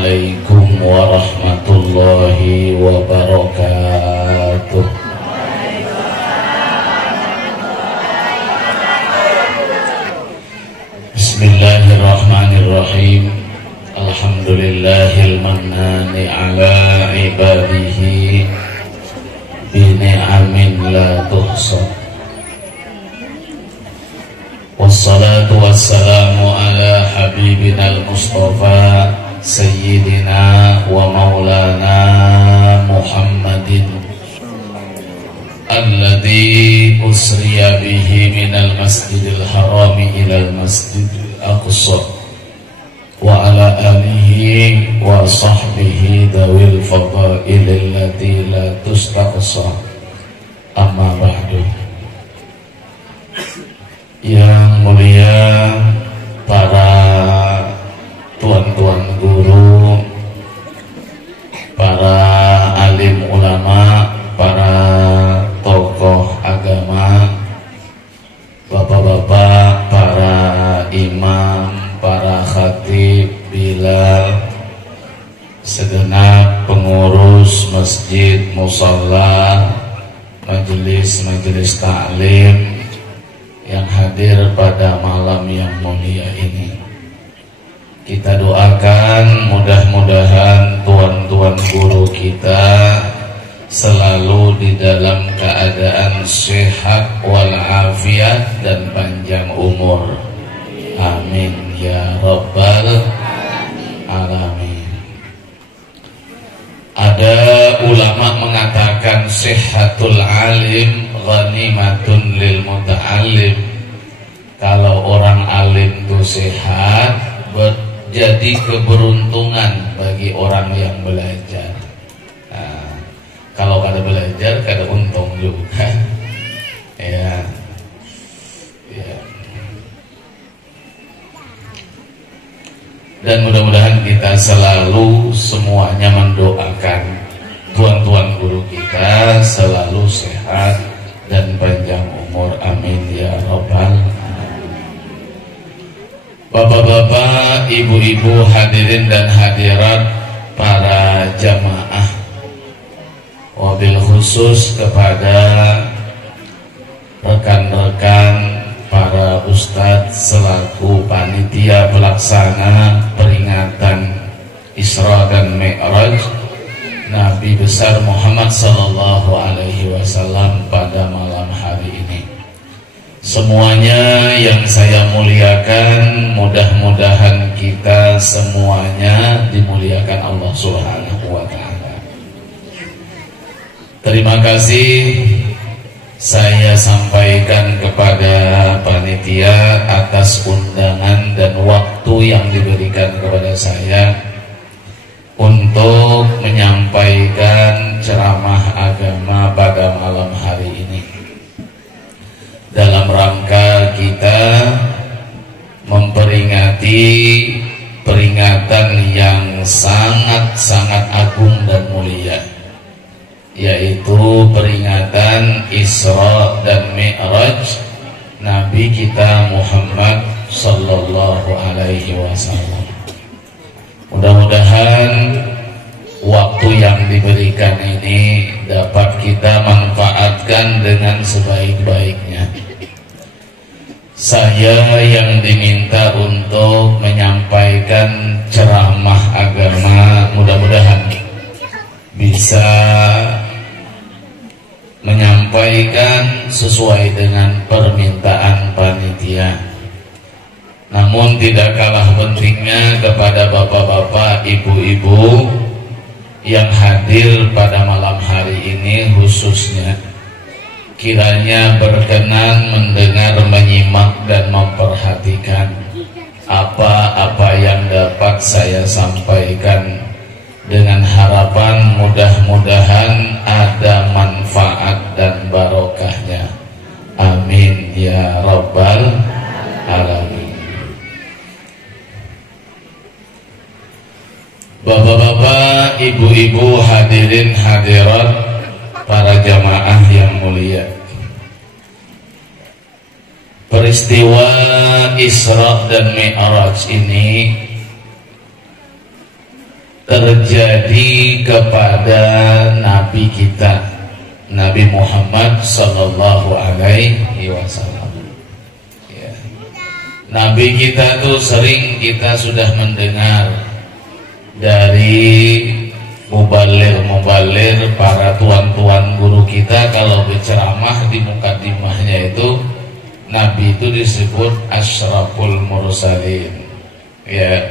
Assalamualaikum warahmatullahi wabarakatuh. Bismillahirrahmanirrahim. Alhamdulillahil mannani ala ibadihi bi ni'amin la tuhsa. Wassalatu wassalamu ala habibina al-mustafa sayyidina wa maulana Muhammadin alladhi usriya bihi minal masjidil harami ilal masjidil aqsa wa ala alihi wa sahbihi dawil fadailil lati la tustaqsa. Amma ba'du. Yang mulia para tuan-tuan guru, para alim ulama, para tokoh agama, bapak-bapak, para imam, para khatib, bilal, segenap pengurus masjid, musalla, majelis taklim yang hadir pada malam yang mulia ini. Kita doakan mudah-mudahan tuan-tuan guru kita selalu di dalam keadaan sehat walafiat dan panjang umur. Amin ya rabbal alamin. Ada ulama mengatakan sehatul alim ghanimatun lil muta'allim. Kalau orang alim itu sehat, jadi keberuntungan bagi orang yang belajar. Nah, kalau kada belajar, kada untung juga. Ya. Dan mudah-mudahan kita selalu semuanya mendoakan tuan-tuan guru kita selalu sehat dan panjang umur. Amin ya rabbal alamin. Bapak-bapak, ibu-ibu, hadirin dan hadirat, para jamaah, wabil khusus kepada rekan-rekan para ustadz selaku panitia pelaksana peringatan Isra dan Mi'raj Nabi besar Muhammad sallallahu alaihi wasallam pada malam hari ini. Semuanya yang saya muliakan, mudah-mudahan kita semuanya dimuliakan Allah Subhanahu wa taala. Terima kasih saya sampaikan kepada panitia atas undangan dan waktu yang diberikan kepada saya untuk menyampaikan ceramah agama pada malam hari ini, dalam rangka kita memperingati peringatan yang sangat-sangat agung dan mulia, yaitu peringatan Isra dan Mi'raj Nabi kita Muhammad sallallahu alaihi wasallam. Mudah-mudahan waktu yang diberikan ini dapat kita manfaatkan dengan sebaik-baiknya. Saya yang diminta untuk menyampaikan ceramah agama, mudah-mudahan bisa menyampaikan sesuai dengan permintaan panitia. Namun tidak kalah pentingnya kepada bapak-bapak, ibu-ibu yang hadir pada malam hari ini khususnya, kiranya berkenan mendengar, menyimak dan memperhatikan apa-apa yang dapat saya sampaikan, dengan harapan mudah-mudahan ada manfaat dan barokahnya. Amin ya rabbal alamin. Bapak-bapak, ibu-ibu, hadirin hadirat, para jamaah yang mulia, peristiwa Isra dan Mi'raj ini terjadi kepada Nabi kita, Nabi Muhammad Sallallahu Alaihi Wasallam. Ya. Nabi kita tuh sering kita sudah mendengar dari mubalir para tuan-tuan guru kita kalau berceramah di mukadimahnya itu Nabi itu disebut Asyraful Mursalin. Ya,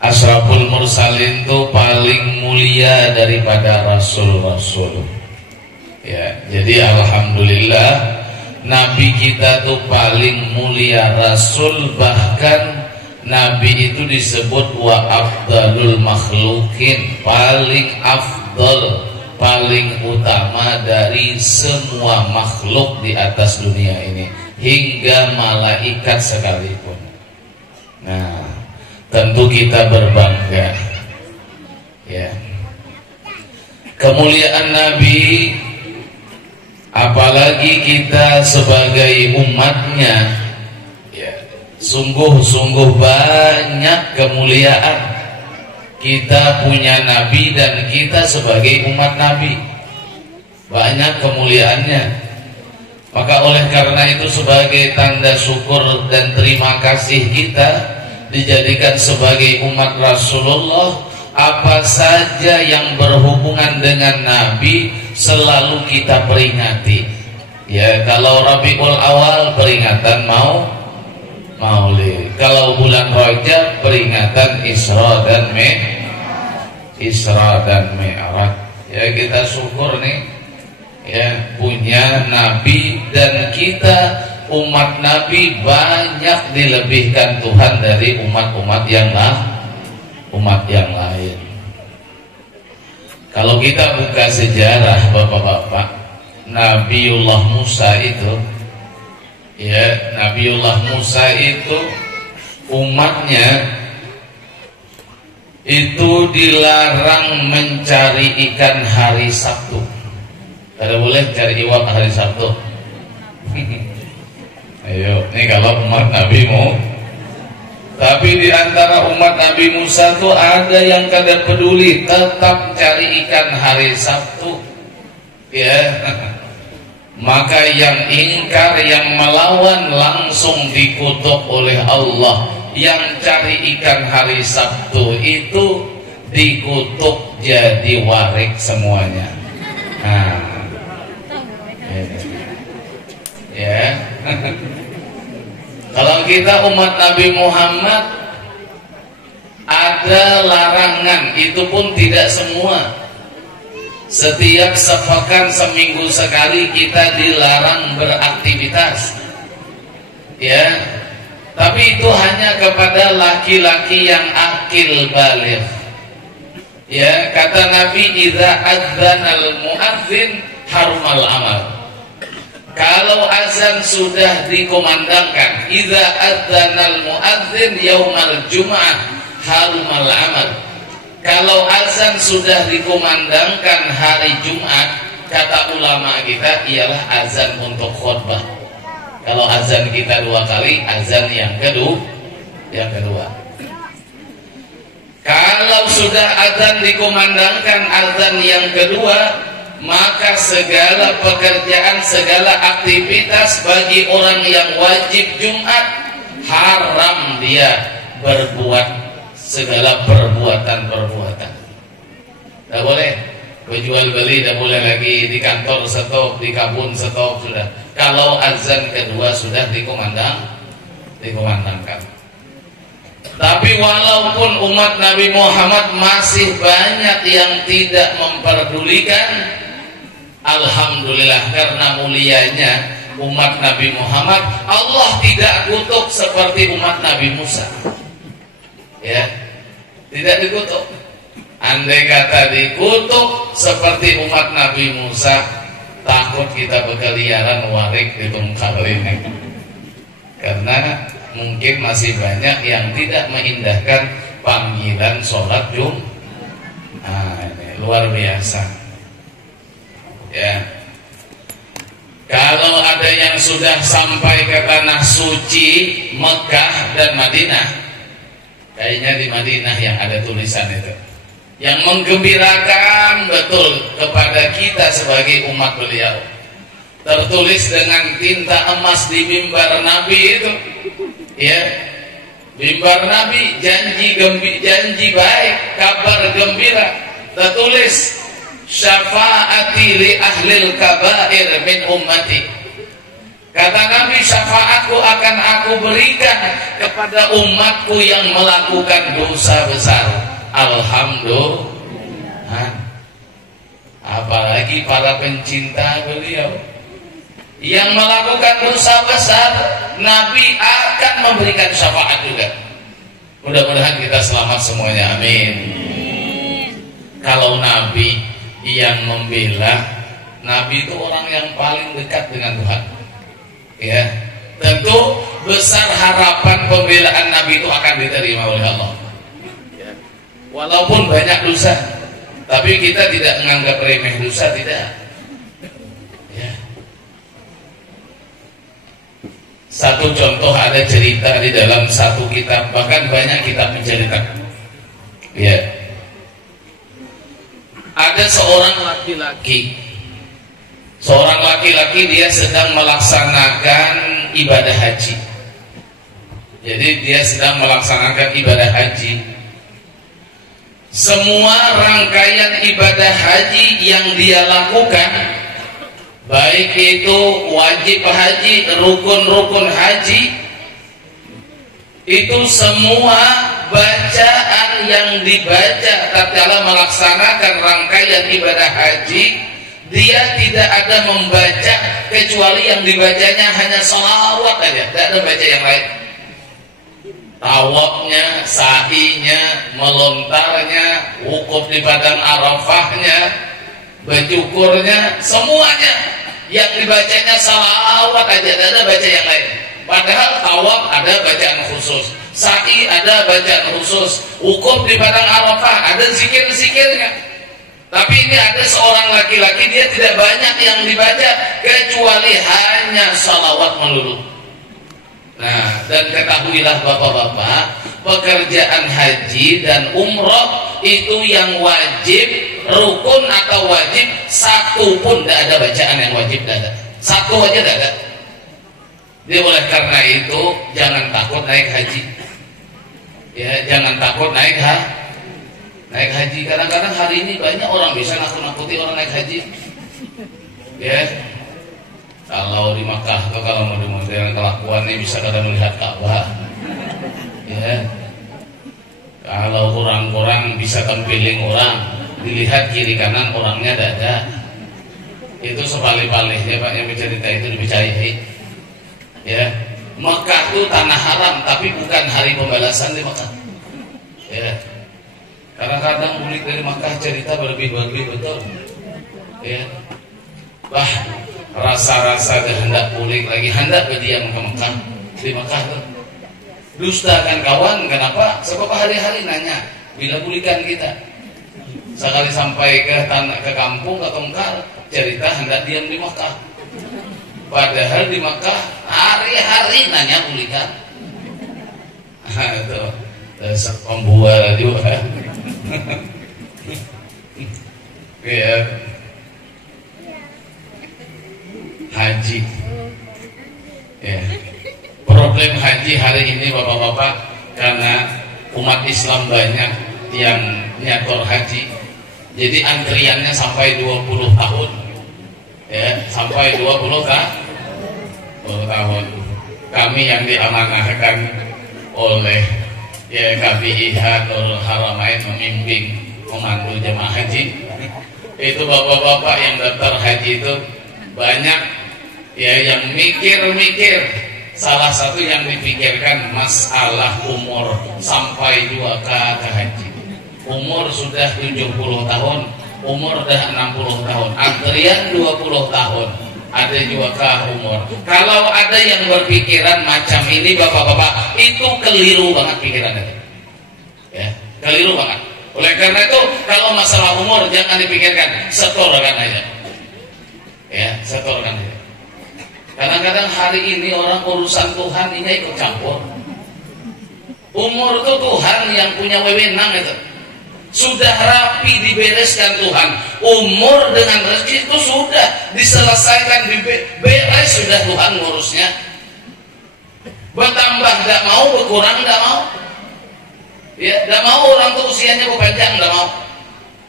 Asyraful Mursalin itu paling mulia daripada rasul-rasul. Ya, jadi alhamdulillah Nabi kita tuh paling mulia rasul, bahkan Nabi itu disebut wa afdalul makhlukin, paling afdal, paling utama dari semua makhluk di atas dunia ini, hingga malaikat sekalipun. Nah, tentu kita berbangga. Ya. Kemuliaan Nabi, apalagi kita sebagai umatnya, sungguh-sungguh banyak kemuliaan kita punya Nabi dan kita sebagai umat Nabi, banyak kemuliaannya. Maka oleh karena itu sebagai tanda syukur dan terima kasih kita dijadikan sebagai umat Rasulullah, apa saja yang berhubungan dengan Nabi selalu kita peringati. Ya, kalau Rabiul Awal peringatan Maulid, kalau bulan Rajab peringatan Isra dan Mi'raj. Ya, kita syukur nih, ya, punya Nabi, dan kita umat Nabi banyak dilebihkan Tuhan dari umat-umat yang lain. Kalau kita buka sejarah bapak-bapak, Nabiullah Musa itu, ya, Nabiullah Musa itu umatnya itu dilarang mencari ikan hari Sabtu. Tidak boleh cari iwak hari Sabtu. Ayo, ini kalau umat Nabi mau. Tapi di antara umat Nabi Musa tuh ada yang kada peduli, tetap cari ikan hari Sabtu. Ya. Maka yang ingkar, yang melawan langsung dikutuk oleh Allah. Yang cari ikan hari Sabtu itu dikutuk jadi warik semuanya. Nah, ya. Kalau kita umat Nabi Muhammad ada larangan, itu pun tidak semua. Setiap sepekan, seminggu sekali kita dilarang beraktivitas. Ya. Tapi itu hanya kepada laki-laki yang akil baligh. Ya, kata Nabi, idza adzanal muadzin harumal amal. Kalau azan sudah dikumandangkan, idza adzanal muadzin yaumal jum'ah harumal amal. Kalau azan sudah dikumandangkan hari Jumat, kata ulama kita, ialah azan untuk khutbah. Kalau azan kita 2 kali, azan yang kedua. Kalau sudah azan dikumandangkan, azan yang kedua, maka segala pekerjaan, segala aktivitas bagi orang yang wajib Jumat, haram dia berbuat segala perbuatan. Tidak boleh berjual beli, tidak boleh lagi di kantor stop, di kabun stop, sudah. Kalau azan kedua sudah dikumandangkan. Tapi walaupun umat Nabi Muhammad masih banyak yang tidak memperdulikan, alhamdulillah karena mulianya umat Nabi Muhammad, Allah tidak kutuk seperti umat Nabi Musa. Ya, tidak dikutuk. Andai kata dikutuk seperti umat Nabi Musa, takut kita berkeliaran warik di tungkal ini. Karena mungkin masih banyak yang tidak mengindahkan panggilan sholat Jumat. Nah, ini luar biasa. Ya. Kalau ada yang sudah sampai ke tanah suci Mekah dan Madinah, kayaknya di Madinah yang ada tulisan itu. yang menggembirakan betul kepada kita sebagai umat beliau. Tertulis dengan tinta emas di mimbar Nabi itu, ya, mimbar Nabi, janji baik, kabar gembira. Tertulis syafaati li ahlil kabair min ummati. Kata Nabi, syafaatku akan aku berikan kepada umatku yang melakukan dosa besar. Alhamdulillah. Apalagi para pencinta beliau yang melakukan dosa besar, Nabi akan memberikan syafaat juga. Mudah-mudahan kita selamat semuanya, amin. Kalau Nabi yang membela, Nabi itu orang yang paling dekat dengan Tuhan, ya. Tentu besar harapan pembelaan Nabi itu akan diterima oleh Allah, ya. Walaupun banyak dosa, tapi kita tidak menganggap remeh dosa, tidak, ya. Satu contoh, ada cerita di dalam satu kitab, bahkan banyak kitab menceritakan, ya. Ada seorang laki-laki, dia sedang melaksanakan ibadah haji. Jadi dia sedang melaksanakan ibadah haji. Semua rangkaian ibadah haji yang dia lakukan, baik itu wajib haji, rukun-rukun haji, itu semua bacaan yang dibaca tatkala melaksanakan rangkaian ibadah haji, dia tidak ada membaca kecuali yang dibacanya hanya sholawat aja, tidak ada baca yang lain. Tawafnya, sa'inya, melontarnya, wukuf di padang Arafahnya, bercukurnya, semuanya yang dibacanya sholawat aja, tidak ada baca yang lain. Padahal tawaf ada bacaan khusus, sa'i ada bacaan khusus, wukuf di padang Arafah ada zikir-zikirnya. Tapi ini ada seorang laki-laki, dia tidak banyak yang dibaca kecuali hanya salawat melulu. Nah, dan ketahuilah bapak-bapak, pekerjaan haji dan umroh itu yang wajib, rukun atau wajib, satu pun tidak ada bacaan yang wajib, tidak ada. Satu aja tidak ada. Jadi oleh karena itu jangan takut naik haji, ya, jangan takut naik haji. Kadang-kadang hari ini banyak orang bisa nakut-nakuti orang naik haji, ya. Kalau di Makkah atau kalau model-model kelakuannya bisa kadang melihat Ka'bah, ya. Kalau kurang-kurang bisa tempiling orang, dilihat kiri kanan orangnya tidak ada. Itu sepalih-palihnya Pak yang bercerita itu dipercayai. Ya, Mekah itu tanah haram, tapi bukan hari pembalasan di Mekah. Ya, kadang-kadang murid dari Mekah cerita berlebih-lebih betul. Ya, rasa-rasa hendak pulik lagi, hendak berdiam ke Mekah, di Mekah tuh. Dusta kan kawan, kenapa? Sebab hari-hari nanya, bila pulikan kita. Sekali sampai ke kampung atau Mekah, cerita hendak diam di Mekah. Padahal di Makkah hari-hari nanya pulikan. Itu dasar pembual juga. Ya. Haji. Ya. Problem haji hari ini bapak-bapak, karena umat Islam banyak yang nyator haji. Jadi antriannya sampai 20 tahun. Ya, sampai 20 tahun. Kami yang diamanahkan oleh ya KPIH Nurul Haramain memimpin memandu jemaah haji. Itu bapak-bapak yang daftar haji itu banyak ya yang mikir-mikir. Salah satu yang dipikirkan masalah umur, sampai 2K ke haji. Umur sudah 70 tahun, umur udah 60 tahun, antrian 20 tahun, ada juga umur. Kalau ada yang berpikiran macam ini bapak-bapak, itu keliru banget pikirannya, ya, keliru banget. Oleh karena itu kalau masalah umur jangan dipikirkan, setorkan aja, ya, setorkan aja. Kadang-kadang hari ini orang urusan Tuhan ini ikut campur. Umur itu Tuhan yang punya wewenang itu. sudah rapi dibereskan Tuhan. Umur dengan rezeki itu sudah diselesaikan, beres sudah Tuhan ngurusnya. Bertambah tidak mau, berkurang tidak mau. Ya, tidak mau orang tuh usianya berpanjang, tidak mau.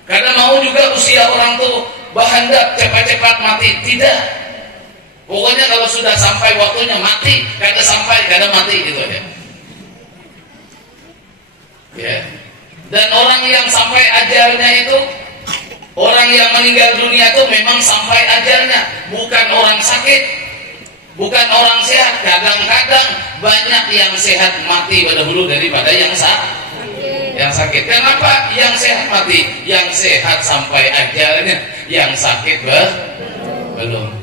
Karena mau juga usia orang tuh berhendak cepat-cepat mati, tidak. Pokoknya kalau sudah sampai waktunya mati, kada sampai, kada mati, gitu aja. Ya. Dan orang yang sampai ajalnya itu, orang yang meninggal dunia itu memang sampai ajalnya, bukan orang sakit, bukan orang sehat. Kadang-kadang banyak yang sehat mati pada dulu daripada yang sakit. Kenapa? Yang sehat mati, yang sehat sampai ajalnya, yang sakit belum.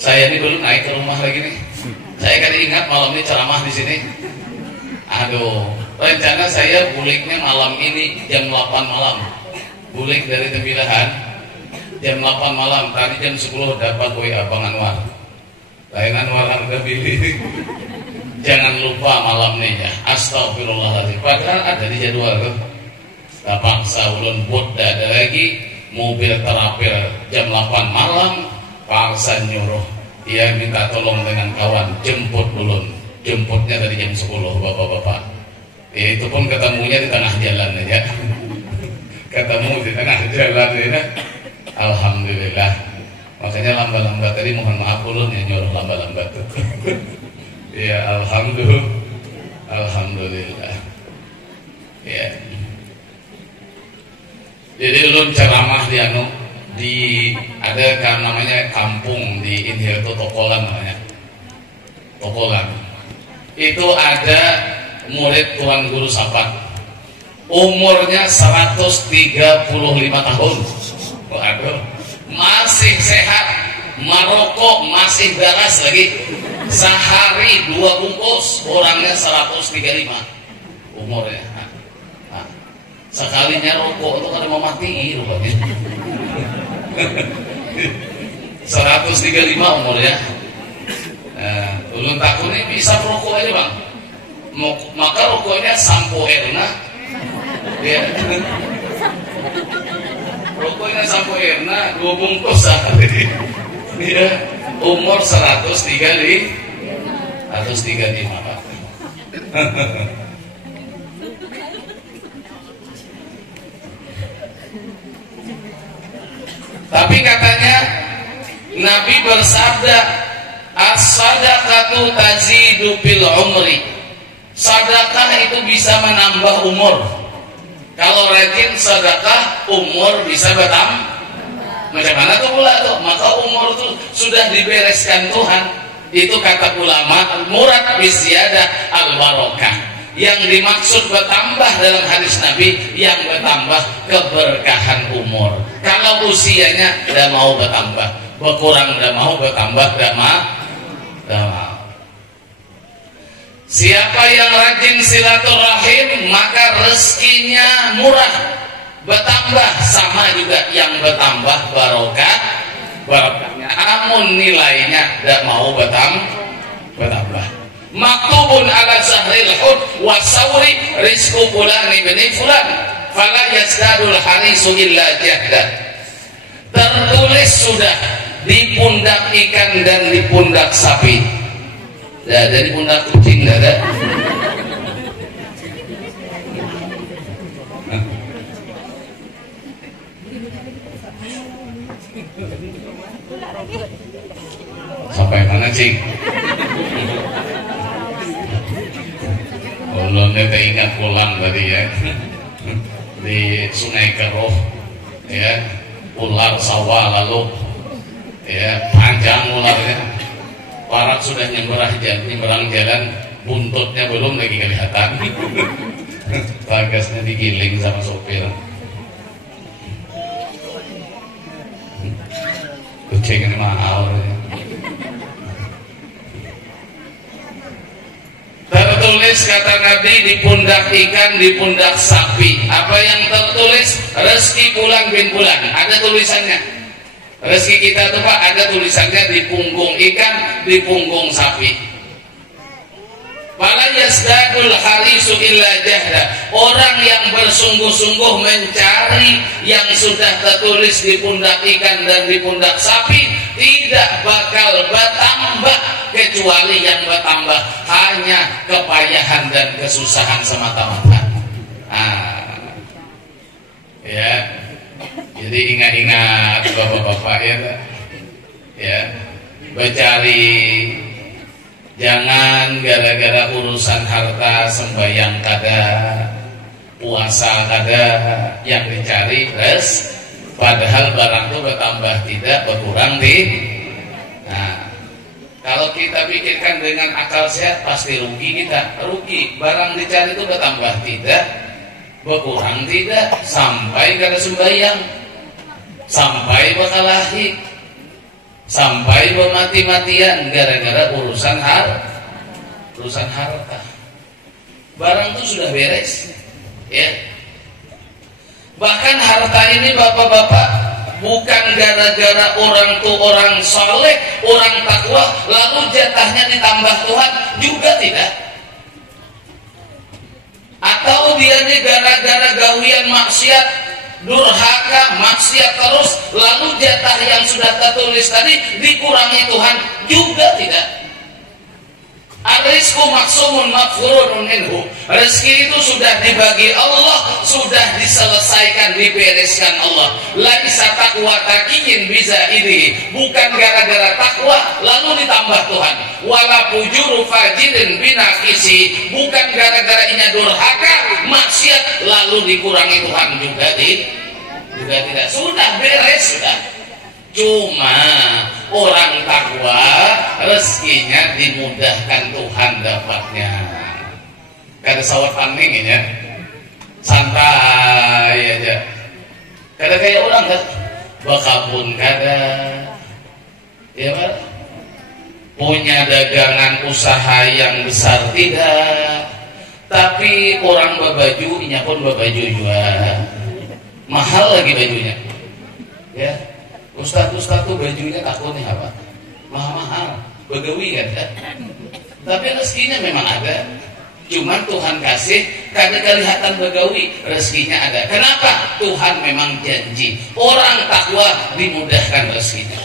Saya ini dulu naik ke rumah lagi nih. Saya kan ingat malam ini ceramah di sini. Aduh, rencana saya buliknya malam ini jam 8 malam. Bulik dari Tembilahan jam 8 malam. Tadi jam 10 dapat WA Bang Anwar. Lain Anwar harga pilih. Jangan lupa malam nih ya. Astagfirullahaladzim. Padahal ada di jadwal tuh. Tak paksa ulun buat ada lagi mobil terapir jam 8 malam. Paksa nyuruh. Ia minta tolong dengan kawan jemput ulun. Jemputnya dari jam 10 bapak-bapak. Itu pun ketemunya di tengah jalan aja. Ketemu di tengah jalan ya. Alhamdulillah. Makanya lambat-lambat tadi mohon maaf ulun yang nyuruh lambat-lambat tuh. Ya alhamdulillah. Ya. Jadi ulun ceramah di ada kan namanya kampung di Inhil itu Tokolan namanya. Tokolan. Itu ada murid Tuan Guru Sapat. Umurnya 135 tahun. Waduh, masih sehat, merokok masih beres lagi. Sehari 2 bungkus, orangnya 135 umurnya. Nah, sekalinya rokok itu kan mau mati rupanya. 135 umurnya. Ulun takut ini bisa merokok aja bang. Maka rokoknya sampo Erna. Ya. Rokoknya sampo Erna 2 bungkus sehari. Ya. Umur 135 Pak. Tapi katanya Nabi bersabda, as-sadaqatu tazidu fil umri. Sedekah itu bisa menambah umur. Kalau rajin sedekah, umur bisa bertambah. Macam mana tuh pula tuh? Maka umur itu sudah dibereskan Tuhan. Itu kata ulama, murad biziyadah al-barokah. Yang dimaksud bertambah dalam hadis Nabi, yang bertambah keberkahan umur. Kalau usianya tidak mau bertambah, berkurang tidak mau, bertambah tidak mau. Siapa yang rajin silaturahim, maka rezekinya murah, bertambah, sama juga yang bertambah barokahnya. Namun nilainya tidak mau bertambah. Maktubun ala zahril hud wasawri rizqu fulan ibn fulan fala yazdadul harisu illa jahda. Tertulis sudah di pundak ikan dan di pundak sapi. Tidak ada di pundak kucing, tidak ada. Sampai mana cing? Ulunnya teringat pulang tadi ya, di Sungai Keruh ya, ular sawah lalu ya, panjang ularnya. Parak sudah nyeberang jalan, buntutnya belum lagi kelihatan. Bagasnya digiling sama sopir. Kucing ini mahal. Tertulis kata Nabi di pundak ikan, di pundak sapi. Apa yang tertulis? Rezeki bulan bin bulan. Ada tulisannya. Rezeki kita tuh Pak ada tulisannya di punggung ikan, di punggung sapi. Fala yasdadul harisu illa jahda. Orang yang bersungguh-sungguh mencari yang sudah tertulis di pundak ikan dan di pundak sapi tidak bakal bertambah, kecuali yang bertambah hanya kepayahan dan kesusahan semata-mata. Ya, jadi ingat-ingat bapak-bapak ya, bercari. Jangan gara-gara urusan harta sembahyang kada, puasa kada, yang dicari res, padahal barang itu bertambah tidak, berkurang Nah, kalau kita pikirkan dengan akal sehat pasti rugi kita, rugi. Barang dicari itu bertambah tidak, berkurang tidak, sampai kada sembahyang, sampai berkalahi, sampai bermati-matian gara-gara urusan harta. Barang itu sudah beres, ya. Bahkan harta ini bapak-bapak bukan gara-gara orang tuh orang soleh, orang takwa, lalu jatahnya ditambah Tuhan juga tidak. Atau dia ini gara-gara gawian maksiat, durhaka, maksiat terus, lalu jatah yang sudah tertulis tadi dikurangi Tuhan juga tidak. Ar-rizqu maksumun mafurun minhu. Rezeki itu sudah dibagi Allah, sudah diselesaikan, dibereskan Allah. Laisa taqwa taqiyin biza ini. Bukan gara-gara takwa lalu ditambah Tuhan. Wala fujuru fajirin binaqisi. Bukan gara-gara inya durhaka, maksiat lalu dikurangi Tuhan juga tidak. Sudah beres sudah. Cuma orang takwa rezekinya dimudahkan Tuhan dapatnya. Kada sawat tanding ya, santai aja. Kada kayak orang kan, bakabun kada, ya Pak. Punya dagangan usaha yang besar tidak, tapi orang berbaju, inya pun berbaju juga, mahal lagi bajunya, ya. Ustaz-ustaz tuh bajunya takut nih apa? Mahal-mahal, begawi kan? Tapi rezekinya memang ada. Cuman Tuhan kasih, kada kelihatan begawi, rezekinya ada. Kenapa? Tuhan memang janji. Orang takwa dimudahkan rezekinya.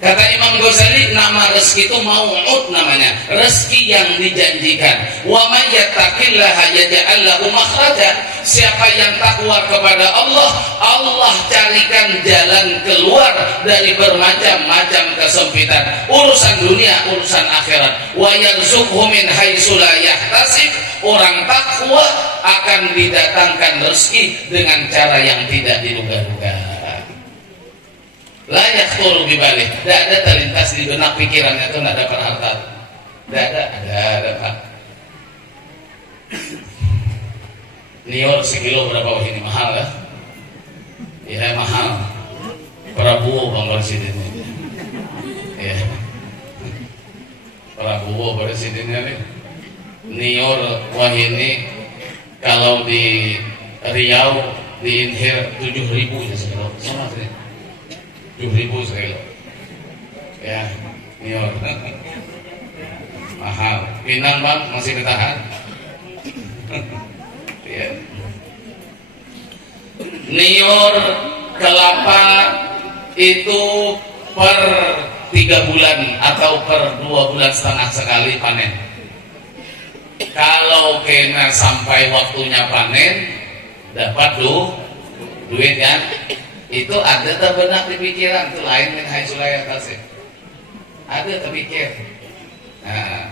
Kata Imam Ghazali, nama rezeki itu mau'ud namanya, rezeki yang dijanjikan. Wa may yattaqillaha yaj'al lahu makhraja. Siapa yang takwa kepada Allah, Allah carikan jalan keluar dari bermacam-macam kesempitan, urusan dunia, urusan akhirat. Wa yarzuqhu min haitsu la yahtasib. Orang takwa akan didatangkan rezeki dengan cara yang tidak diduga-duga. Layak turun dibalik, tidak ada terlintas di benak pikirannya itu tidak dapat harta, tidak ada Pak. Nior sekilo berapa ini mahal ya? Ya mahal. Prabowo bang presiden ini, ya. Prabowo presidennya nih. Nior wah ini kalau di Riau di Inhir 7.000 ya sekilo, sama sih. 7.000 sekilo, ya, Nior, mahal. Pinang bang masih ketahan, ya. Nior kelapa itu per 3 bulan atau per 2 bulan setengah sekali panen. Kalau kena sampai waktunya panen, dapat duit kan? Itu ada terbenak di pikiran, itu lain min haitsu la yahtasib. Ada terpikir. Nah,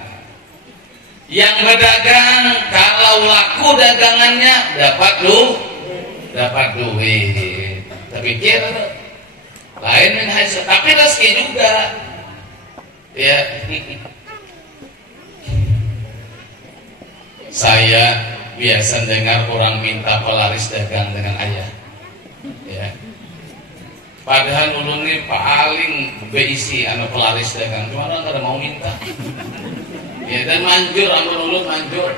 yang berdagang kalau laku dagangannya dapat duit. Terpikir itu lain min haitsu, tapi rezeki juga. Ya. Saya biasa dengar orang minta pelaris dagang dengan ayah. Ya. Padahal ulun ini paling beisi anu pelaris dagang, cuma orang kada mau minta. Ya dan manjur, amun ulun manjur.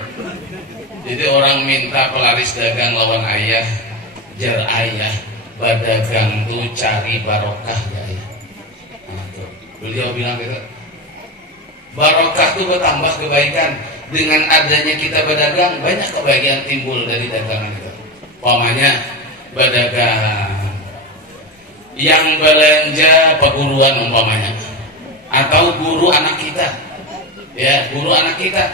Jadi orang minta pelaris dagang lawan ayah, jar ayah, badagang tuh cari barokah ya ayah. Nah, tuh. Beliau bilang gitu, barokah itu bertambah kebaikan. Dengan adanya kita berdagang, banyak kebahagiaan timbul dari dagangan itu. Umpamanya berdagang, yang belanja perguruan umpamanya, atau guru anak kita, ya guru anak kita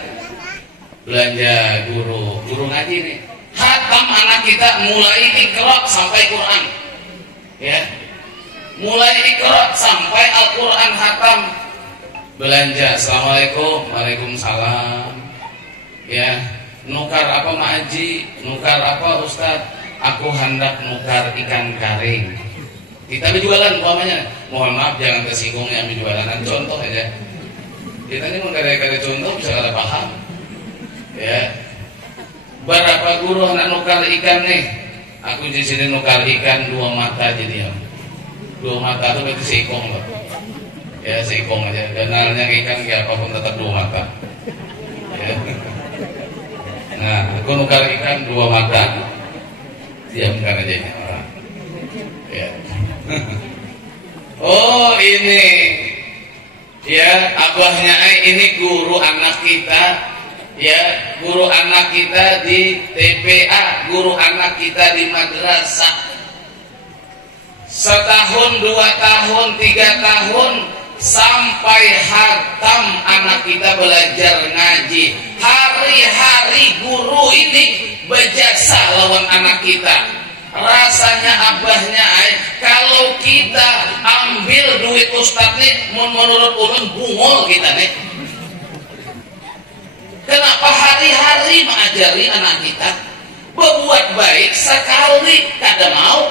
belanja guru ngaji nih, hatam anak kita mulai Iqra sampai Quran, ya mulai Iqra sampai Al-Quran hatam, belanja Assalamualaikum, Waalaikumsalam, ya nukar apa Mak Haji, nukar apa Ustaz, aku hendak nukar ikan karing. Kita berjualan umpamanya, mohon maaf jangan tersinggung yang berjualan, contoh aja. Kita ini mengkari-kari contoh bisa ada paham. Ya, berapa guru anak nukar ikan nih? Aku di sini nukar ikan 2 mata jadi ya. 2 mata itu berarti seikong loh. Ya seikong aja. Benarnya ikan kayak apapun tetap 2 mata. Ya. Nah, aku nukar ikan 2 mata. Diamkan aja ini orang. Ya. Oh ini, ya abahnya ini guru anak kita, ya guru anak kita di TPA, guru anak kita di madrasah. Setahun, 2 tahun, 3 tahun sampai hatam anak kita belajar ngaji. Hari-hari guru ini berjasa lawan anak kita. Rasanya abahnya kalau kita ambil duit ustadz nih, menurut ulun bungol kita nih. Kenapa hari-hari mengajari anak kita berbuat baik sekali kada mau?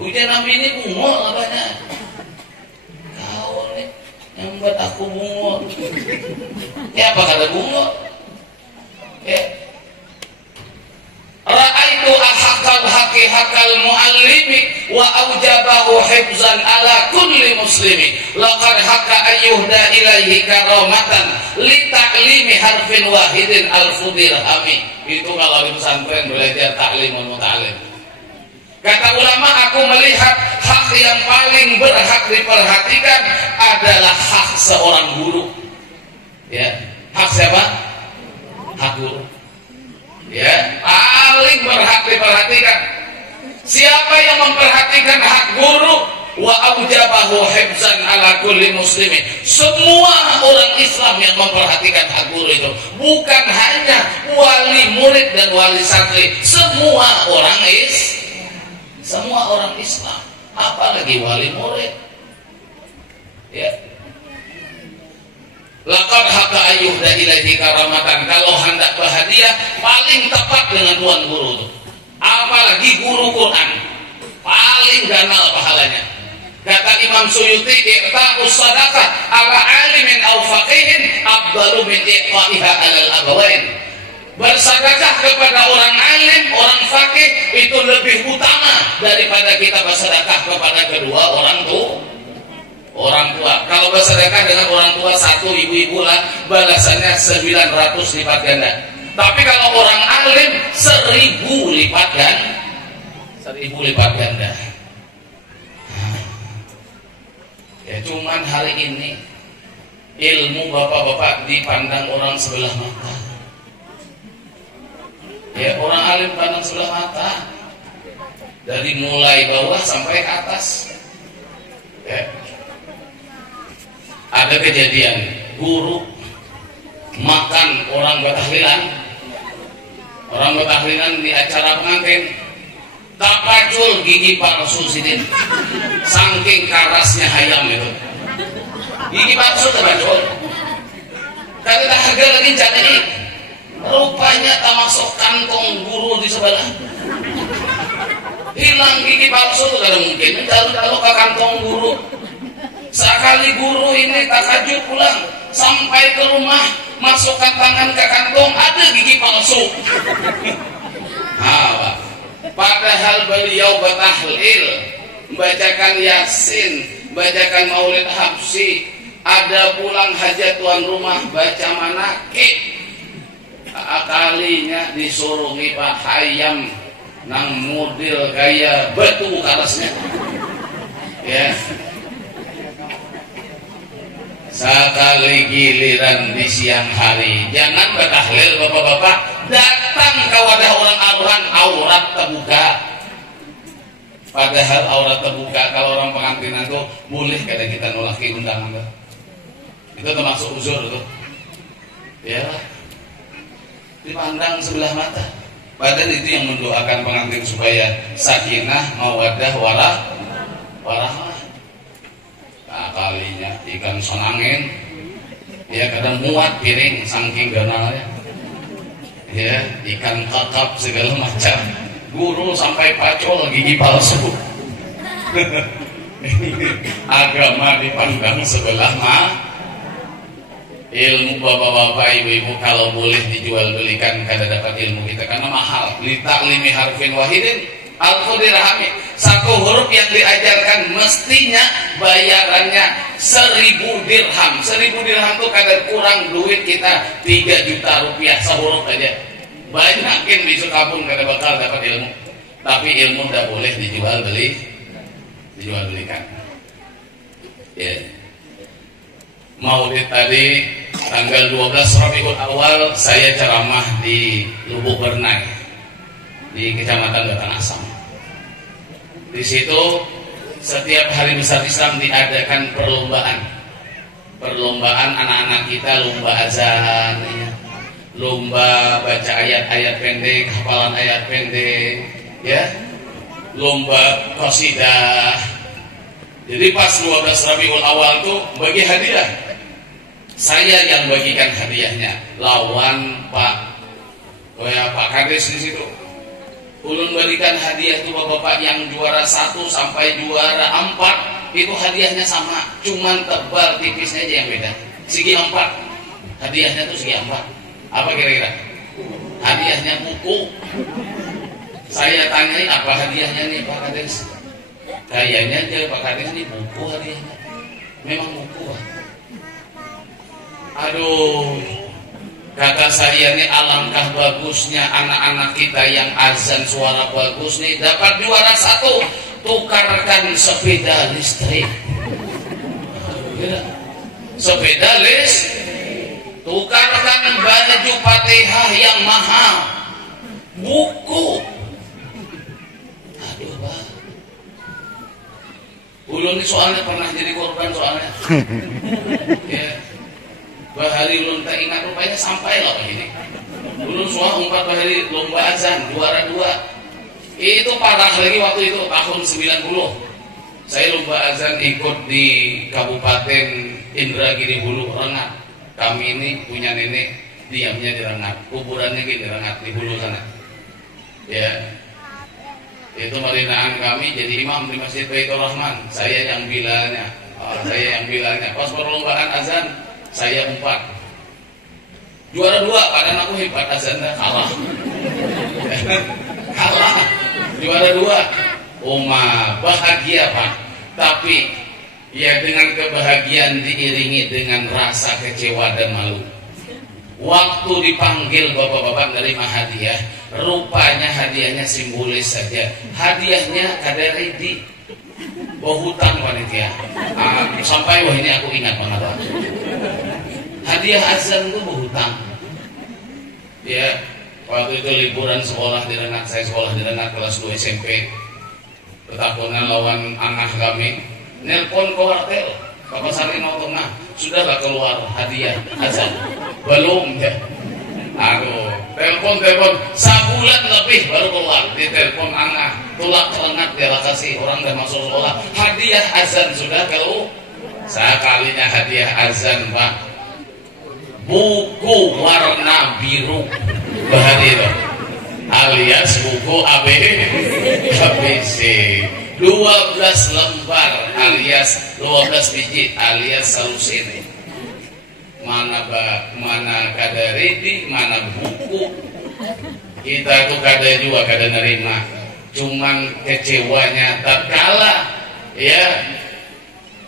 Ujian nabi ini bungol abahnya. Kau nih yang buat aku bungol. Ya apa kada bungol? Ya. Ra'aitu ahaqal haqi haqal muallimi wa aujabahu hifzan ala kulli muslimi laqad haqa ayyuhda ilaihi karamatan li ta'limi harfin wahidin al-fudirhami. Itu kalau di pesantren belajar ta'limul muta'alim. Kata ulama, aku melihat hak yang paling berhak diperhatikan adalah hak seorang guru. Ya, hak siapa? Hak guru. Ya, paling berhak diperhatikan. Siapa yang memperhatikan hak guru? Wa aujabahu hifzan ala kulli muslimin. Semua orang Islam yang memperhatikan hak guru itu, bukan hanya wali murid dan wali santri, semua orang Islam, apalagi wali murid. Ya. Laqad haqa ayyuhda ilaihi karamatan. Kalau hendak berhadiah paling tepat dengan tuan guru itu. Apalagi guru Quran, paling ganal pahalanya. Kata Imam Suyuti, i'ta'us sadaqah ala alimin aw faqihin afdalu min i'ta'iha 'alal abawain. Bersedekah kepada orang alim, orang faqih itu lebih utama daripada kita bersedekah kepada kedua orang tua. Kalau bersedekah dengan orang tua satu, ibu-ibu lah, balasannya 900 lipat ganda. Tapi kalau orang alim 1000 lipat ganda. 1000 lipat ganda. Ya cuman hari ini ilmu bapak-bapak dipandang orang sebelah mata. Ya orang alim pandang sebelah mata. Dari mulai bawah sampai ke atas. Ya. Ada kejadian guru makan orang bertahlilan di acara pengantin, tak pacul gigi palsu sidin, saking karasnya hayam itu, gigi palsu tak pacul, kata harga lagi jadi, rupanya tak masuk kantong guru di sebelah, hilang gigi palsu itu tidak mungkin, kalau ke kantong guru. Sekali guru ini takajud pulang sampai ke rumah, masukkan tangan ke kantong, ada gigi palsu. Padahal beliau bertahlil, membacakan Yasin, membacakan Maulid Habsi, ada pulang hajat tuan rumah baca manakib. Kalinya disuruh ngipah hayam nang model gaya betu karasnya. Ya. Sekali giliran di siang hari, jangan bertahlil bapak-bapak, datang ke wadah orang aruhan aurat terbuka. Padahal aurat terbuka kalau orang pengantin itu boleh kada kita nolaki undangan. Itu termasuk uzur itu. Ya, dipandang sebelah mata. Padahal itu yang mendoakan pengantin supaya sakinah, mawaddah, warahmah. Nah, kalinya ikan sonangin, ya kadang muat piring saking ganalnya, ya ikan kakap segala macam, guru sampai pacul gigi palsu. Agama dipandang sebelah mata. Ilmu bapak-bapak, ibu-ibu kalau boleh dijual belikan kada dapat ilmu kita karena mahal. Li ta'limi harfin wahidin al-khudirahami. Satu huruf yang diajarkan mestinya bayarannya 1000 dirham. 1000 dirham itu kadang kurang duit kita 3 juta rupiah sehuruf aja. Banyakin di Sukabumi kada bakal dapat ilmu. Tapi ilmu tidak boleh dijual belikan. Ya. Maulid tadi tanggal 12 Rabiul Awal saya ceramah di Lubuk Bernai di Kecamatan Batang Asam. Di situ setiap hari besar Islam diadakan perlombaan anak-anak kita, lomba azan, lomba baca ayat-ayat pendek, hafalan ayat pendek, ya, lomba qasidah. Jadi pas 12 Rabiul Awal itu bagi hadiah. Saya yang bagikan hadiahnya, lawan Pak Kades di situ. Ulun berikan hadiah itu bapak-bapak yang juara 1 sampai juara 4 itu hadiahnya sama, cuman tebal tipisnya aja yang beda. Segi 4 hadiahnya tuh segi 4. Apa kira-kira? Hadiahnya buku. Saya tanyain apa hadiahnya nih Pak Kades? Kayaknya aja Pak Kades ini buku hadiahnya. Memang buku. Aduh, kata saya nih alangkah bagusnya anak-anak kita yang azan suara bagus nih dapat juara 1, tukarkan sepeda listrik. Sepeda listrik, tukarkan baju Fatihah yang mahal, buku. Aduh Pak, ulun ini soalnya pernah jadi korban soalnya. Ya. Bahari ulun tak ingat rupanya sampai lah ini. Ulun suah 4 bahari lomba azan juara 2. Itu parah lagi waktu itu tahun 90. Saya lomba azan ikut di Kabupaten Indragiri Hulu Rengat. Kami ini punya nenek diamnya di Rengat, kuburannya di Rengat di Hulu sana. Ya. Itu marinaan kami jadi imam di Masjid Baitur Rahman. Saya yang bilanya. Pas perlombaan azan saya 4 juara 2, padahal aku hebat azannya kalah. Juara 2. Bahagia Pak. Tapi ya dengan kebahagiaan diiringi dengan rasa kecewa dan malu. Waktu dipanggil bapak-bapak menerima hadiah, rupanya hadiahnya simbolis saja. Hadiahnya kadar di hutang panitia. Sampai wah ini aku ingat banget. Hadiah azan itu berhutang. Ya, waktu itu liburan sekolah di Rengat, saya sekolah di Rengat kelas 2 SMP. Ketakunan lawan anak kami, nelpon ke wartel, Bapak Sari mau tengah, sudahlah keluar hadiah azan. Belum ya. Aduh, telepon sebulan lebih baru keluar. Di telepon anak, tulak Rengat dia kasih orang udah masuk sekolah. Hadiah azan sudah keluar. Sekalinya hadiah azan Pak. Buku warna biru bahagia alias buku ABC 12 lembar alias 12 biji alias salusin. Mana kada ready, mana buku. Kita tuh kada juga kada nerima. Cuman kecewanya tatkala ya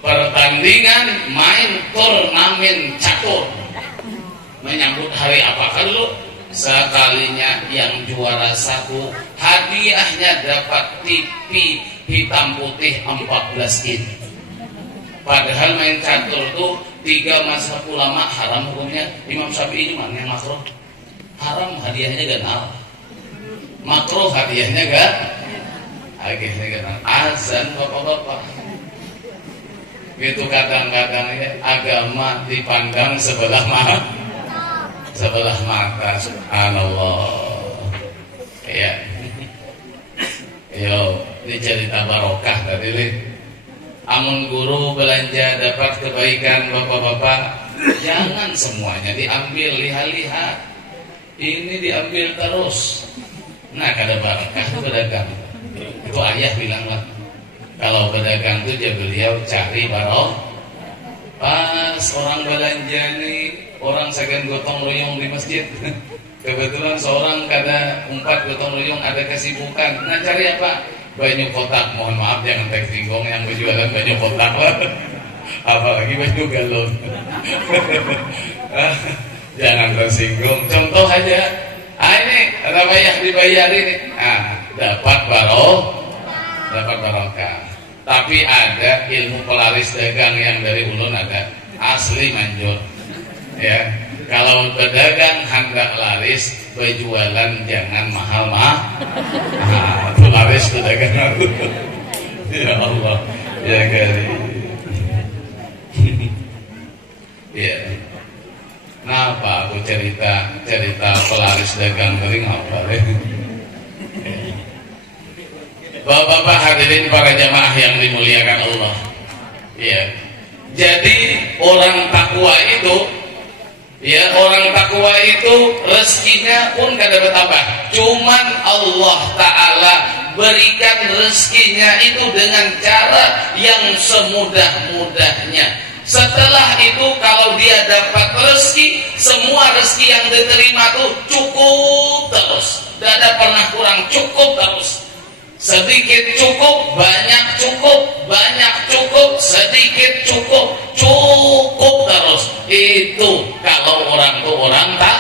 pertandingan main turnamen catur menyambut hari apa kan lu? Sekalinya yang juara 1 hadiahnya dapat TV hitam putih 14 in. Padahal main catur tuh 3 mazhab ulama haram hukumnya. Imam Syafi'i cuma yang makruh. Haram hadiahnya ganal. Makruh hadiahnya gak? Hadiahnya ganal. Azan bapak-bapak. Gitu kadang-kadang ya, agama dipandang sebelah mata. Sebelah mata, subhanallah. Ya. Yo, ini cerita barokah tadi nih. Amun guru belanja dapat kebaikan bapak-bapak, jangan semuanya diambil, lihat-lihat. Ini diambil terus. Nah, kada barokah itu pedagang. Itu ayah bilang lah. Kalau pedagang itu dia beliau cari barokah. Pas orang belanja nih, orang segan gotong royong di masjid. Kebetulan seorang kada 4 gotong royong ada kesibukan. Nah, cari apa? Banyu kotak. Mohon maaf jangan tek singgung yang berjualan banyu kotak lah. Apalagi banyu galon. Jangan tersinggung. Contoh aja. Ini ada bayar dibayar ini. Dapat barokah. Tapi ada ilmu pelaris dagang yang dari ulun ada asli manjur. Ya. Kalau pedagang hendak laris, berjualan jangan mahal-mahal. Itu laris pedagang. Ya Allah, ya kali. Ya. Kenapa aku cerita pelaris dagang kering apa deh? Bapak-bapak hadirin para jamaah yang dimuliakan Allah. Ya. Jadi orang takwa itu rezekinya pun kada bertambah. Cuman Allah Ta'ala berikan rezekinya itu dengan cara yang semudah-mudahnya. Setelah itu kalau dia dapat rezeki, semua rezeki yang diterima itu cukup terus. Tidak pernah kurang, cukup terus. Sedikit cukup, banyak cukup, banyak cukup, sedikit cukup, cukup terus. Itu kalau orang tuh orang tak,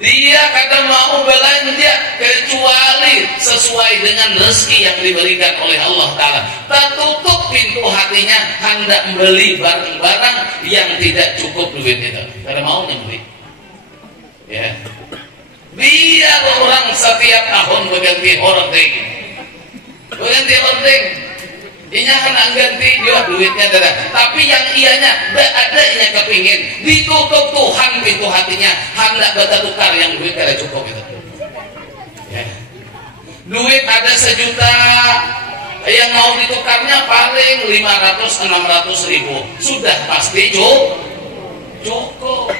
dia kata mau belanja kecuali sesuai dengan rezeki yang diberikan oleh Allah Ta'ala. Tertutup pintu hatinya hendak beli barang-barang yang tidak cukup duit itu. Karena mau beli, ya. Biar orang setiap tahun berganti ordeng. Inya hendak ganti dia duitnya ada. Tapi yang ianya ada ianya kepingin ditutup Tuhan pintu hatinya hendak bertukar yang duit kada cukup itu. Ya. Duit ada 1 juta, yang mau ditukarnya paling 500-600 ribu. Sudah pasti cukup.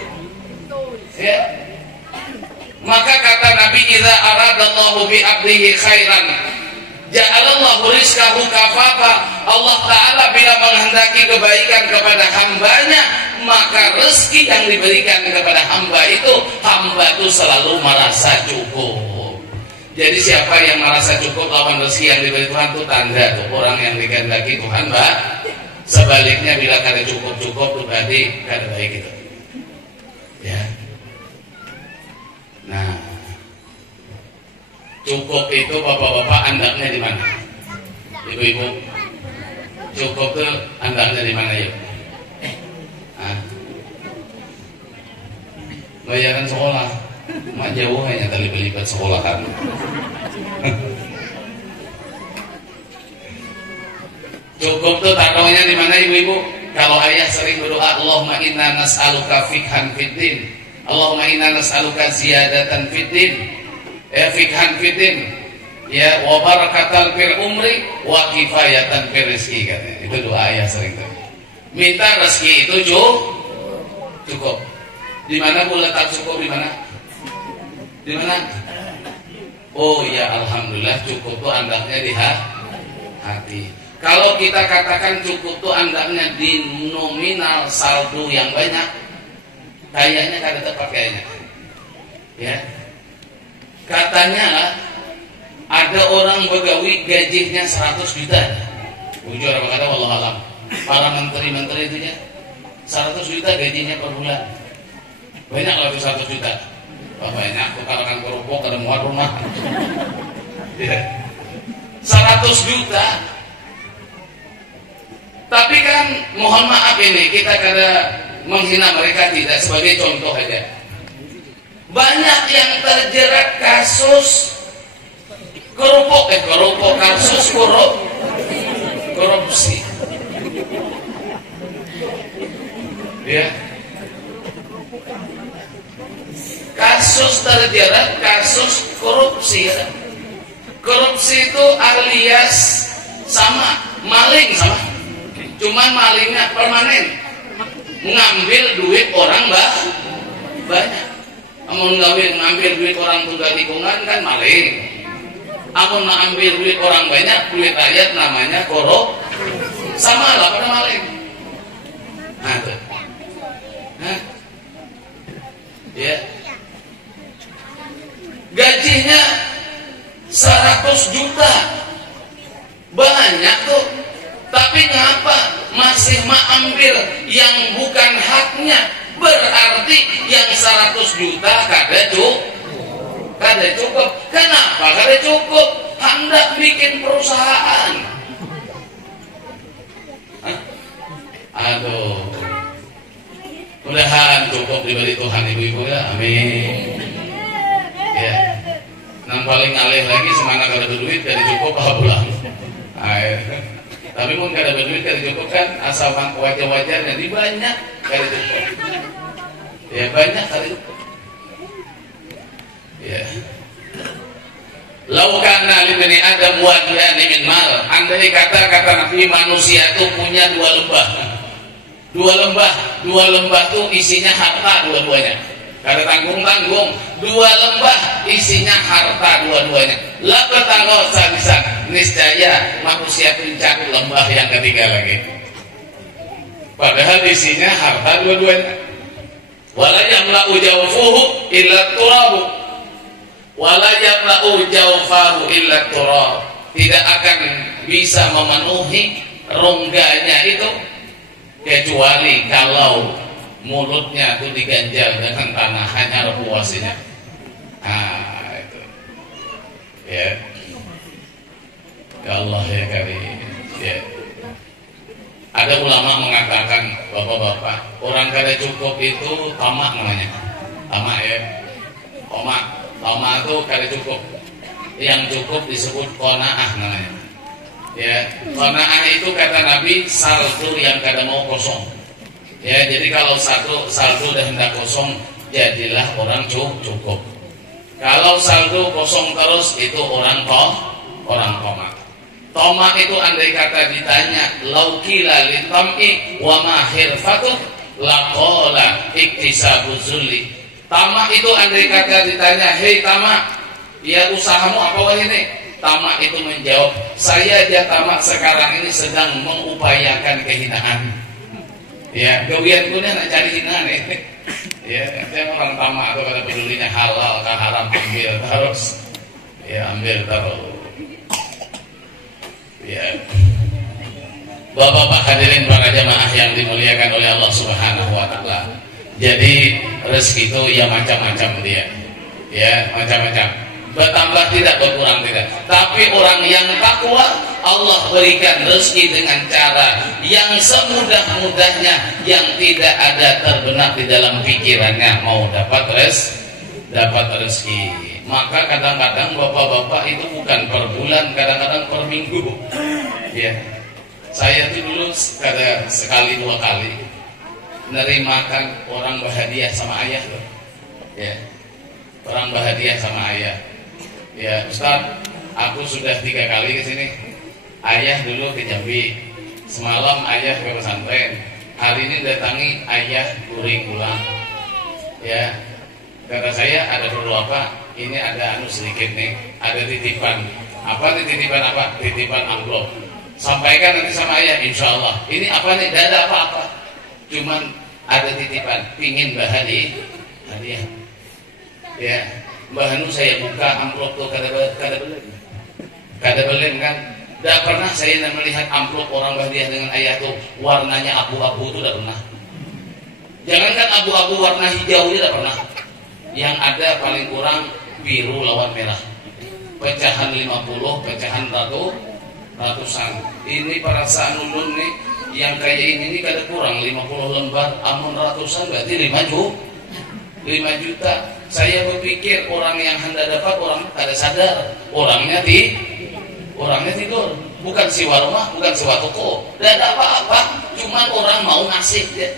Ya. Maka kata Nabi, idza aradallahu bi 'abdihi khairan ja'alallahu rizqahu kafafa. Allah Ta'ala bila menghendaki kebaikan kepada hambanya, maka rezeki yang diberikan kepada hamba itu selalu merasa cukup. Jadi siapa yang merasa cukup lawan rezeki yang diberi Tuhan itu tanda tuh orang yang dikehendaki Tuhan, Mbak. Sebaliknya bila kada cukup tuh berarti kada baik itu. Ya. Nah, cukup itu bapak-bapak andaknya di mana? Ibu-ibu, cukup itu andaknya di mana ya? Bayaran sekolah, mak jauh hanya tali belipat sekolahan. Cukup itu taruhnya di mana ibu-ibu? Kalau ayah sering berdoa, Allahumma inna nas'aluka fikhan fiddin. Allahumma inna nas'aluka ziyadatan fiddin, fikhan fiddin, ya, wa barakatan fil umri wa kifayatan fil rizki, katanya. Itu doa ayah sering tuh. Minta rezeki itu cukup. Di mana bu letak cukup di mana? Di mana? Oh ya, alhamdulillah cukup tuh andaknya di hati. Kalau kita katakan cukup tuh andaknya di nominal saldo yang banyak, kayaknya kada tepat kayaknya. Ya. Katanya ada orang begawi gajinya 100 juta. Jujur apa kata wallahu alam. Para menteri-menteri itu ya 100 juta gajinya per bulan. Banyak lah 100 juta. Banyak tukarkan kerupuk kada muat rumah. Ya. 100 juta. Tapi kan mohon maaf ini kita kada menghina mereka, tidak, sebagai contoh aja. Banyak yang terjerat kasus kasus korupsi. Ya. Terjerat kasus korupsi. Korupsi itu alias sama maling, sama. Cuman malingnya permanen. Ngambil duit orang banyak. Amun ngambil duit orang tunggal tikungan kan maling. Amun ngambil duit orang banyak, duit rakyat, namanya korup. Sama lah pada maling. Nah, tuh. Nah. Ya. Gajinya 100 juta. Banyak tuh. Tapi ngapa masih mengambil yang bukan haknya? Berarti yang 100 juta kada cukup. Kenapa kada cukup? Hendak bikin perusahaan. Aduh. Mudahan cukup diberi Tuhan ibu-ibu ya. Amin. Ya. Nang paling alih lagi semana kada berduit kada cukup apa pulang. Tapi pun kada berduit kada cukup kan, asal wajar-wajarnya di banyak kada cukup. Ya banyak kada cukup. Ya. Laukana li bani Adam wadiyani min mal. Andai kata Nabi manusia itu punya dua lembah tuh isinya harta dua-duanya. Kada tanggung-tanggung, 2 lembah isinya harta dua-duanya. Lapetanggo bisa niscaya manusia puncak lembah yang ketiga lagi. Padahal isinya harta dua-duanya. Wala yamla'u jawfuhu illa turabu. Wala yamla'u jawfahu illa turab. Tidak akan bisa memenuhi rongganya itu kecuali kalau mulutnya itu diganjal dengan tanah, hanya puasnya. Itu. Ya. Ya Allah ya Karim. Ya. Ada ulama mengatakan, bapak-bapak, orang kada cukup itu tamak namanya. Tamak ya. Tamak itu kada cukup. Yang cukup disebut qanaah namanya. Ya, qanaah itu kata Nabi saldo yang kada mau kosong. Ya, jadi kalau saldo dah hendak kosong, jadilah orang cukup. Kalau saldo kosong terus, itu orang tomak. Tomak itu andai kata ditanya, laukila litam'i wa ma hirfatuh laqala iktisabu zulli. Tamak itu andai kata ditanya, hei tamak, ya usahamu apa wah ini? Tamak itu menjawab, saya aja tamak sekarang ini sedang mengupayakan kehinaan. Ya, gawian punya nak cari hinaan ya. Ya, saya orang tamak atau kada pedulinya halal kah haram, ambil terus. Ya, ambil terus. Ya. Bapak-bapak hadirin para jamaah yang dimuliakan oleh Allah Subhanahu wa taala. Jadi rezeki itu ya macam-macam dia. Ya, macam-macam. Bertambah tidak, berkurang tidak. Tapi orang yang takwa, Allah berikan rezeki dengan cara yang semudah-mudahnya, yang tidak ada terbenak di dalam pikirannya mau dapat rezeki. Maka kadang-kadang bapak-bapak itu bukan per bulan, kadang-kadang per minggu. Ya, saya itu dulu sekali 2 kali nerimakan orang berhadiah sama ayah loh. Ya, orang berhadiah sama ayah. Ya Ustaz, aku sudah 3 kali ke sini. Ayah dulu ke Jambi, semalam ayah ke pesantren, hari ini datangi ayah guring pulang. Ya, kata saya ada perlu apa? Ini ada sedikit nih, ada titipan. Apa titipan apa? Titipan amplop. Sampaikan nanti sama ayah, insya Allah. Ini apa nih? Tidak ada apa-apa. Cuman ada titipan, pingin hadiah. Ya. Bahanu saya buka amplop tuh kada belen kan. Tidak pernah saya melihat amplop orang berhadiah dengan ayah tuh warnanya abu-abu tuh tidak pernah. Jangankan abu-abu, warna hijau tidak pernah. Yang ada paling kurang biru lawan merah. Pecahan 50, pecahan ratusan. Ini perasaan ulun nih yang kayak ini kada kurang 50 lembar, amun ratusan berarti 5 juta. Saya berpikir orang yang hendak dapat orang kada sadar, orangnya tidur, bukan sewa rumah, bukan sewa toko, dan apa-apa, cuma orang mau ngasih dia.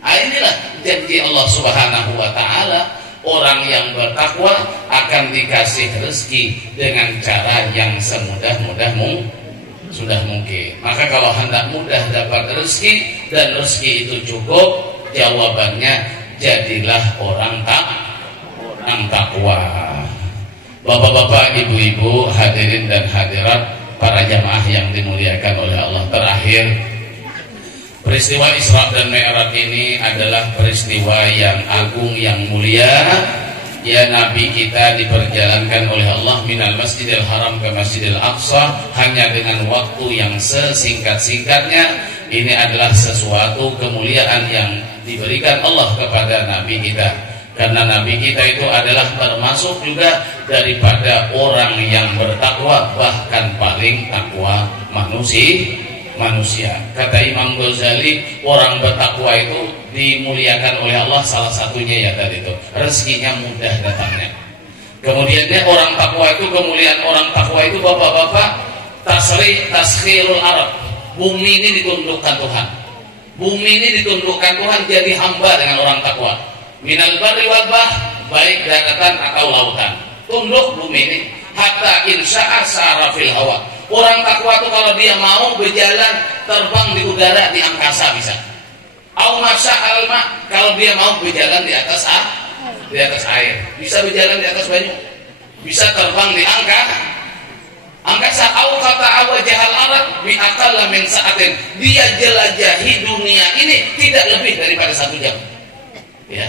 Inilah janji Allah Subhanahu wa Ta'ala, orang yang bertakwa akan dikasih rezeki dengan cara yang sudah mungkin. Maka kalau hendak mudah dapat rezeki dan rezeki itu cukup, jawabannya jadilah orang takwa. Bapak-bapak, ibu-ibu, hadirin dan hadirat, para jamaah yang dimuliakan oleh Allah. Terakhir, peristiwa Isra dan Mi'raj ini adalah peristiwa yang agung, yang mulia. Ya, Nabi kita diperjalankan oleh Allah minal Masjidil Haram ke Masjidil Aqsa hanya dengan waktu yang sesingkat-singkatnya. Ini adalah sesuatu kemuliaan yang diberikan Allah kepada Nabi kita. Karena Nabi kita itu adalah termasuk juga daripada orang yang bertakwa, bahkan paling takwa manusia. Kata Imam Ghazali, orang bertakwa itu dimuliakan oleh Allah, salah satunya ya tadi itu rezekinya mudah datangnya. Kemudiannya orang takwa itu, kemuliaan orang takwa itu bapak-bapak, taskhirul arab. Bumi ini ditundukkan Tuhan. Bumi ini ditundukkan Tuhan jadi hamba dengan orang takwa. Minal barri wal bahr, baik daratan atau lautan. Tunduk bumi ini. Hatta insya'a sarafil hawa. Orang takwa itu kalau dia mau berjalan terbang di udara, di angkasa bisa. Au masya alma, kalau dia mau berjalan di atas air, bisa berjalan di atas banyu, bisa terbang di angkasa. Au kata awajahal arad bi aqalla min sa'atin. Dia jelajahi dunia ini tidak lebih daripada 1 jam. Ya.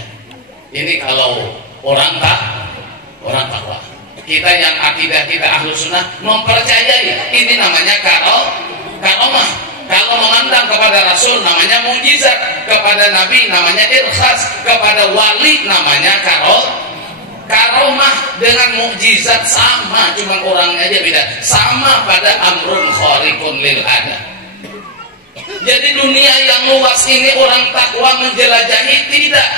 Ini kalau orang takwa. Kita yang akidah kita Ahlus Sunnah mempercayai ini namanya karomah. Kalau memandang kepada Rasul namanya mukjizat, kepada Nabi namanya irkhas, kepada wali namanya karomah. Dengan mukjizat sama, cuma orangnya aja beda. Sama pada amrun khariqun lil ada. Jadi dunia yang luas ini orang takwa menjelajahi tidak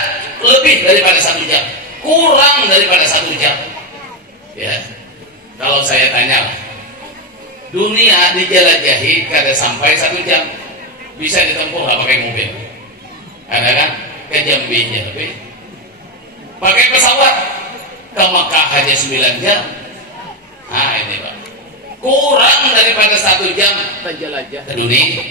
lebih daripada 1 jam, kurang daripada 1 jam. Ya, kalau saya tanya, dunia dijelajahi kada sampai 1 jam, bisa ditempuh nggak pakai mobil? Ada kan? Ke Jambi aja lebih. Pakai pesawat ke Mekah aja 9 jam. Nah ini Pak, kurang daripada 1 jam terjelajah dunia.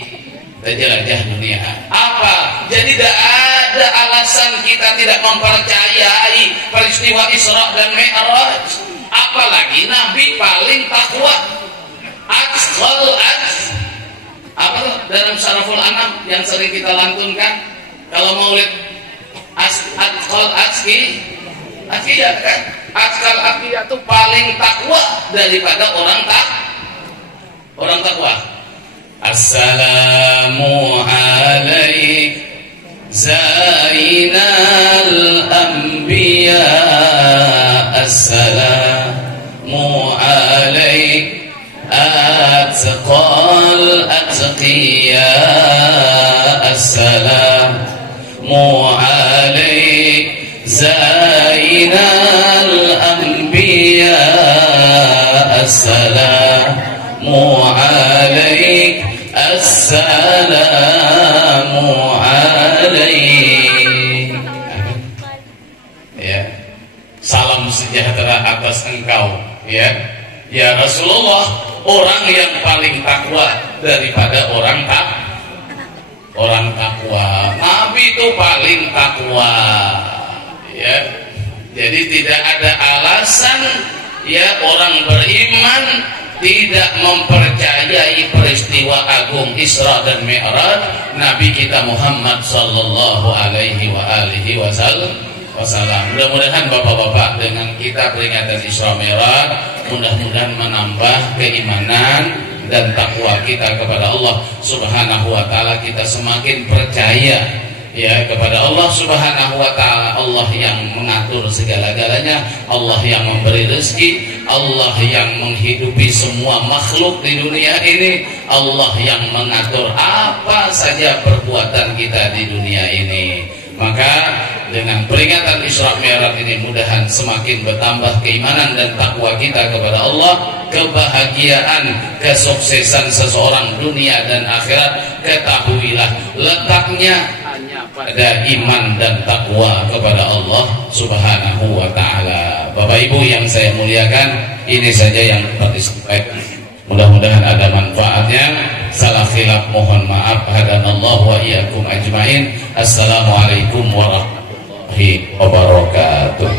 Apa? Jadi tidak ada alasan kita tidak mempercayai peristiwa Isra dan Mi'raj. Apalagi Nabi paling takwa. Apa tuh dalam Syaraful Anam yang sering kita lantunkan kalau Maulid, Atqiyah kan? Atqiyah itu paling takwa daripada orang takwa. Assalamu alaik Zainal Anbiya. Assalamu alaik Atqal Atqiya. Assalamu alaik Zainal Anbiya. Assalamu alaik. Assalamu alaik. Ya, salam sejahtera atas engkau, ya Rasulullah, orang yang paling takwa daripada orang takwa. Nabi itu paling takwa, ya. Jadi tidak ada alasan ya orang beriman tidak mempercayai peristiwa agung Isra dan Mi'raj Nabi kita Muhammad sallallahu alaihi wasallam. Mudah-mudahan bapak-bapak dengan kita peringatan Isra Mi'raj mudah-mudahan menambah keimanan dan takwa kita kepada Allah Subhanahu wa taala. Kita semakin percaya ya kepada Allah Subhanahu wa taala. Allah yang mengatur segala-galanya, Allah yang memberi rezeki, Allah yang menghidupi semua makhluk di dunia ini, Allah yang mengatur apa saja perbuatan kita di dunia ini. Maka dengan peringatan Isra Mi'raj ini mudahan semakin bertambah keimanan dan takwa kita kepada Allah, kebahagiaan, kesuksesan seseorang dunia dan akhirat. Ketahuilah letaknya hanya pada iman dan takwa kepada Allah Subhanahu wa taala. Bapak Ibu yang saya muliakan, ini saja yang dapat disampaikan. Mudah-mudahan ada manfaatnya. Salah khilaf mohon maaf. Hadanallahu wa iyyakum ajmain. Assalamualaikum warahmatullahi wabarakatuh.